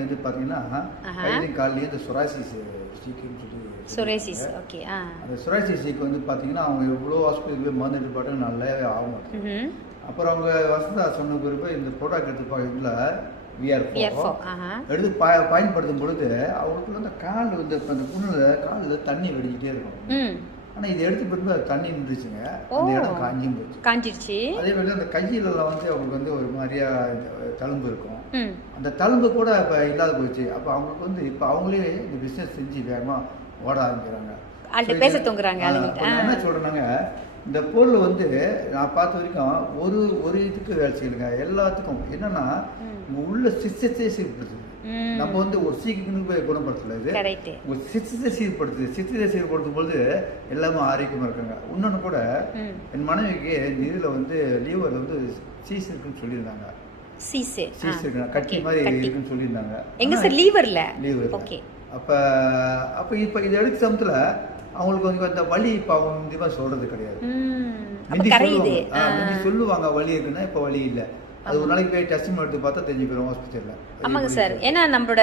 வந்து பார்த்தீங்கன்னா கையிலையும் கால்லையும் இந்த சொராசிஸ் ஸ்டிக்குன்னு சொல்லி சொரேசிஸ். ஓகே. அந்த சொராசிஸ் ஸ்டிக் வந்து பார்த்தீங்கன்னா அவங்க எவ்வளோ ஹாஸ்பிட்டல் போய் மருந்து எடுப்பாட்டு நல்லாவே ஆகும். அப்புறம் அவங்க வசந்தா சொன்ன பிறகு இந்த ப்ராடக்ட் எடுத்து இதில் விஆர்4 எடுத்து பயன்படுத்தும் பொழுது அவங்களுக்கு அந்த கால் வந்து அந்த புண்ணில் காலில் தண்ணி வெடிக்கிட்டே இருக்கும். ஆனால் இது எடுத்து பிறகு அது தண்ணி நின்றுச்சுங்க, அந்த இடம் காஞ்சும் போச்சு, காஞ்சிடுச்சு. அதே மாதிரி அந்த கையிலலாம் வந்து அவங்களுக்கு வந்து ஒரு மாதிரியா தழும்பு இருக்கும். அந்த தழும்பு கூட இப்போ இல்லாத போச்சு. அப்போ அவங்களுக்கு வந்து இப்போ அவங்களே இந்த பிஸ்னஸ் செஞ்சு வேகமாக ஓட ஆரம்பிக்கிறாங்க. என்ன சொல்கிறேன்னாங்க, இந்த பொருள் வந்து நான் பார்த்த வரைக்கும் ஒரு இதுக்கு வேலை செய்யலுங்க, எல்லாத்துக்கும் என்னன்னா உள்ள சிஸ்டத்தை சீர்படுத்துது. நம்ம வந்து ஒரு சீக்கிரம் போய் குணப்படுத்தல, இது ஒரு சிஸ்டத்தை சீர்படுத்துது. சிஸ்டத்தை சீர்படுத்தும் பொழுது எல்லாமே ஆரோக்கியமா இருக்காங்க. இன்னொன்னு கூட என் மனைவிக்கு இந்த இதுல வந்து லீவர் வந்து சீஸ் இருக்குன்னு சொல்லியிருந்தாங்க. சீஸ் இருக்கு, கட்டி மாதிரி இருக்குன்னு சொல்லியிருந்தாங்க. எங்க சார் லீவர்ல? லீவர். ஓகே. அப்ப இப்ப இது எடுக்க சமயத்துல அவங்களுக்கு வந்து அந்த வலி இப்ப அவங்க முந்தியமா சொல்றது கிடையாது. முந்தி சொல்லுவாங்க வலி இருக்குன்னா இப்ப வலி இல்லை. அது ஒரு நாளைக்கு போய் டெஸ்ட் எடுத்து பார்த்தா தெரிஞ்சு போயிடும் ஹாஸ்பிட்டல்ல. ஆமாங்க சார். ஏன்னா நம்மளோட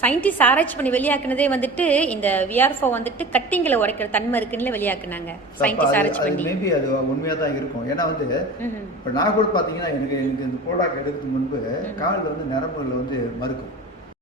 சயின்டிஸ்ட் ஆராய்ச்சி பண்ணி வெளியாக்குனதே வந்துட்டு இந்த விஆர்4 வந்துட்டு கட்டிங்களை உடைக்கிற தன்மை இருக்குன்னு வெளியாக்குனாங்க சயின்டிஸ்ட் ஆராய்ச்சி பண்ணி. மேபி அது உண்மையா தான் இருக்கும். ஏன்னா வந்து இப்ப நான் கூட பாத்தீங்கன்னா எனக்கு இந்த ப்ராடக்ட் எடுக்கிறதுக்கு முன்பு காலில் வந்து நரம்புகள் வந்து மறுக்கும்.